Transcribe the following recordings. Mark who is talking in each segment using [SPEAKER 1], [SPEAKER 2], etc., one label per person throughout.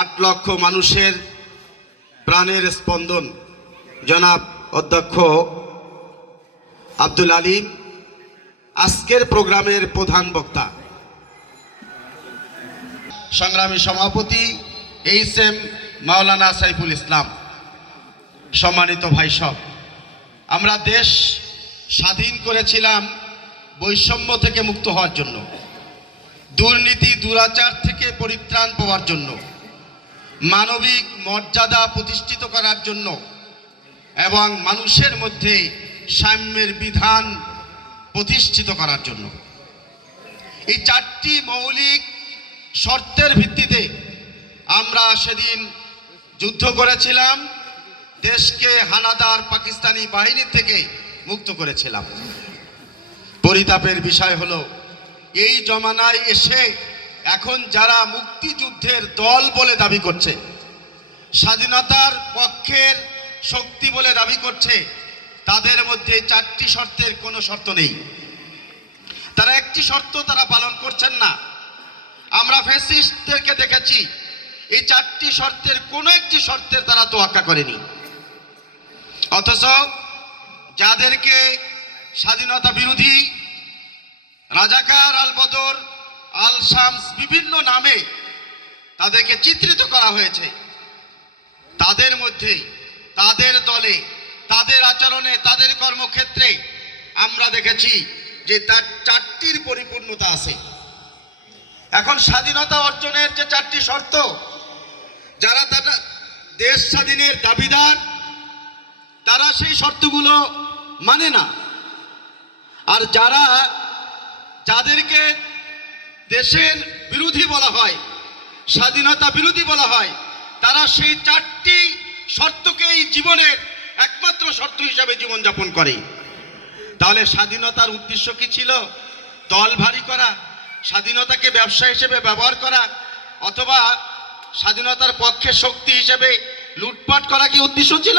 [SPEAKER 1] আট লক্ষ মানুষের প্রাণের স্পন্দন। জনাব অধ্যক্ষ আব্দুল আলিম, আজকের প্রোগ্রামের প্রধান বক্তা। সংগ্রামী সভাপতি এইচ এম মাওলানা সাইফুল ইসলাম, সম্মানিত ভাই সব, আমরা দেশ স্বাধীন করেছিলাম বৈষম্য থেকে মুক্ত হওয়ার জন্য, দুর্নীতি, দুরাচার থেকে পরিত্রাণ পাওয়ার জন্য। মানবিক মর্যাদা প্রতিষ্ঠিত করার জন্য এবং মানুষের মধ্যে সাম্যের বিধান প্রতিষ্ঠিত করার জন্য। এই চারটি মৌলিক শর্তের ভিত্তিতে আমরা সেদিন যুদ্ধ করেছিলাম, দেশকে হানাদার পাকিস্তানি বাহিনী থেকে মুক্ত করেছিলাম। পরিতাপের বিষয় হলো, এই জমানায় এসে এখন যারা মুক্তিযুদ্ধের দল বলে দাবি করছে, স্বাধীনতার পক্ষের শক্তি বলে দাবি করছে, তাদের মধ্যে চারটি শর্তের কোনো শর্ত নেই। তারা একটি শর্ত তারা পালন করছেন না। আমরা ফ্যাসিস্টদেরকে দেখেছি, এই চারটি শর্তের কোনো একটি শর্তের তারা তোয়াক্কা করেনি। অথচ যাদেরকে স্বাধীনতা বিরোধী রাজাকার আল বদর আল শামস বিভিন্ন নামে তাদেরকে চিত্রিত করা হয়েছে। তাদের মধ্যে, তাদের দলে, তাদের আচরণে, তাদের কর্মক্ষেত্রে আমরা দেখেছি যে তার চারটির পরিপূর্ণতা আছে। এখন স্বাধীনতা অর্জনের যে চারটি শর্ত, যারা তারা দেশ স্বাধীনের দাবিদার, তারা সেই শর্তগুলো মানে না। আর যারা, যাদেরকে দেশের বিরোধী বলা হয়, স্বাধীনতা বিরোধী বলা হয়, তারা সেই চারটি শর্তকেই জীবনের একমাত্র শর্ত হিসাবে জীবনযাপন করে। তাহলে স্বাধীনতার উদ্দেশ্য কি ছিল? দল ভারী করা, স্বাধীনতাকে ব্যবসা হিসেবে ব্যবহার করা, অথবা স্বাধীনতার পক্ষে শক্তি হিসেবে লুটপাট করা কি উদ্দেশ্য ছিল?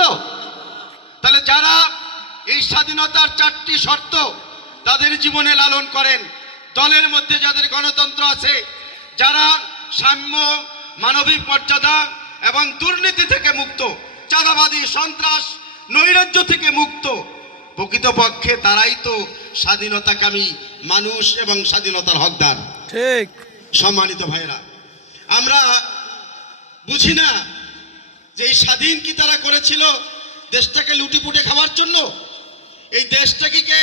[SPEAKER 1] তাহলে যারা এই স্বাধীনতার চারটি শর্ত তাদের জীবনে লালন করেন দলের মধ্যে যাদের গণতন্ত্র আছে যারা সাম্য মানবিক মর্যাদা এবং দুর্নীতি থেকে মুক্ত চাঁদাবাদী সন্ত্রাস নৈরাজ্য থেকে মুক্ত প্রকৃতপক্ষে তারাই তো স্বাধীনতাকামী মানুষ এবং স্বাধীনতার হকদার।
[SPEAKER 2] ঠিক।
[SPEAKER 1] সম্মানিত ভাইরা আমরা বুঝি না যে এই স্বাধীন কি তারা করেছিল দেশটাকে লুটিপুটে খাওয়ার জন্য? এই দেশটাকে কে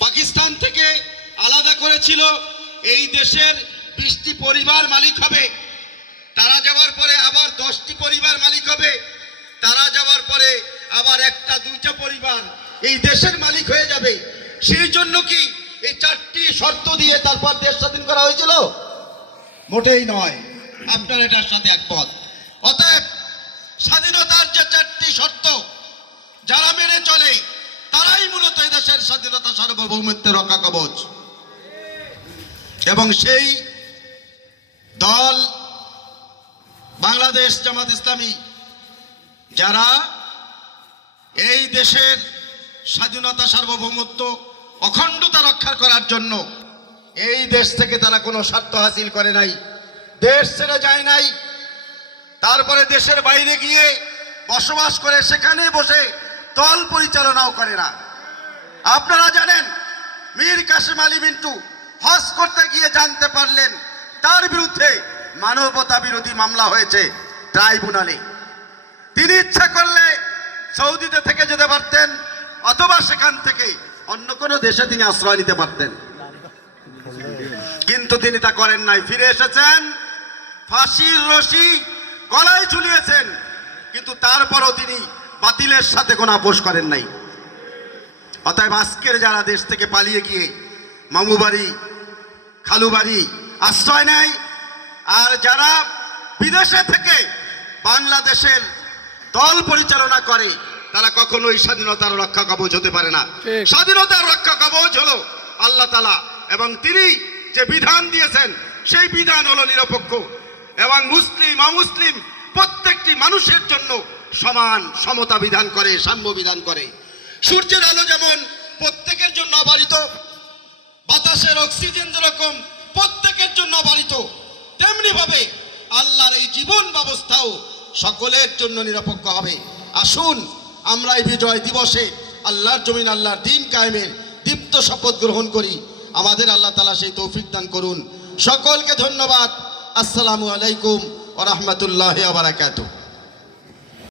[SPEAKER 1] পাকিস্তান থেকে আলাদা করেছিল, এই দেশের বিশটি পরিবার মালিক হবে। তারা যাওয়ার পরে আবার দশটি পরিবার মালিক হবে। তারা যাওয়ার পরে আবার একটা, দুইটা পরিবার এই দেশের মালিক হয়ে যাবে। সেই জন্য কি এই চারটি শর্ত দিয়ে তারপর দেশ স্বাধীন করা হয়েছিল? মোটেই নয়। আপনার এটার সাথে একমত। অতএব স্বাধীনতার যে চারটি শর্ত যারা মেনে চলে তারাই মূলত এই দেশের স্বাধীনতা সার্বভৌমত্বের রক্ষা কবচ। এবং সেই দল বাংলাদেশ জামাত ইসলামী, যারা এই দেশের স্বাধীনতা সার্বভৌমত্ব অখণ্ডতা রক্ষা করার জন্য এই দেশ থেকে তারা কোনো স্বার্থ হাসিল করে নাই। দেশ ছেড়ে যায় নাই। তারপরে দেশের বাইরে গিয়ে বসবাস করে সেখানে বসে দল পরিচালনাও করে না। আপনারা জানেন, মীর কাসিম আলী মিন্টু হজ করতে গিয়ে জানতে পারলেন, তার বিরুদ্ধে মানবতা বিরোধী মামলা হয়েছে ট্রাইব্যুনালে। তিনি ইচ্ছা করলে সৌদিতে থেকে যেতে পারতেন, অথবা সেখান থেকে অন্য কোনো দেশে তিনি আশ্রয় নিতে পারতেন। কিন্তু তিনি তা করেন নাই। ফিরে এসেছেন, ফাঁসির রশি গলায় ঝুলিয়েছেন, কিন্তু তারপরও তিনি বাতিলের সাথে কোনো আপোষ করেন নাই। অতএব আজকের যারা দেশ থেকে পালিয়ে গিয়ে মামু বাড়ি খালু বাড়ি আশ্রয় নেয় আর যারা বিদেশে থেকে বাংলাদেশের দল পরিচালনা করে তারা কখনোই স্বাধীনতার রক্ষা কবচ হতে পারে না। স্বাধীনতার রক্ষা কবচ হলো আল্লাহ তালা এবং তিনি যে বিধান দিয়েছেন সেই বিধান হলো নিরপেক্ষ এবং মুসলিম অমুসলিম প্রত্যেকটি মানুষের জন্য সমান সমতা বিধান করে সাম্য বিধান করে। সূর্যের আলো যেমন প্রত্যেকের জন্য অবারিত, বাতাসের অক্সিজেন যেরকম প্রত্যেকের জন্য অবারিত তেমনি ভাবে আল্লাহ আপনার এই জীবন ব্যবস্থাও সকলের জন্য নিরপেক্ষ হবে। আসুন, আমরা এই বিজয় দিবসে আল্লাহর জমিন, আল্লাহর দিন কায়েমের দীপ্ত শপথ গ্রহণ করি। আমাদের আল্লাহ তালা সেই তৌফিক দান করুন। সকলকে ধন্যবাদ। আসসালামু আলাইকুম ও রহমতুল্লাহ আবরাকাতুহ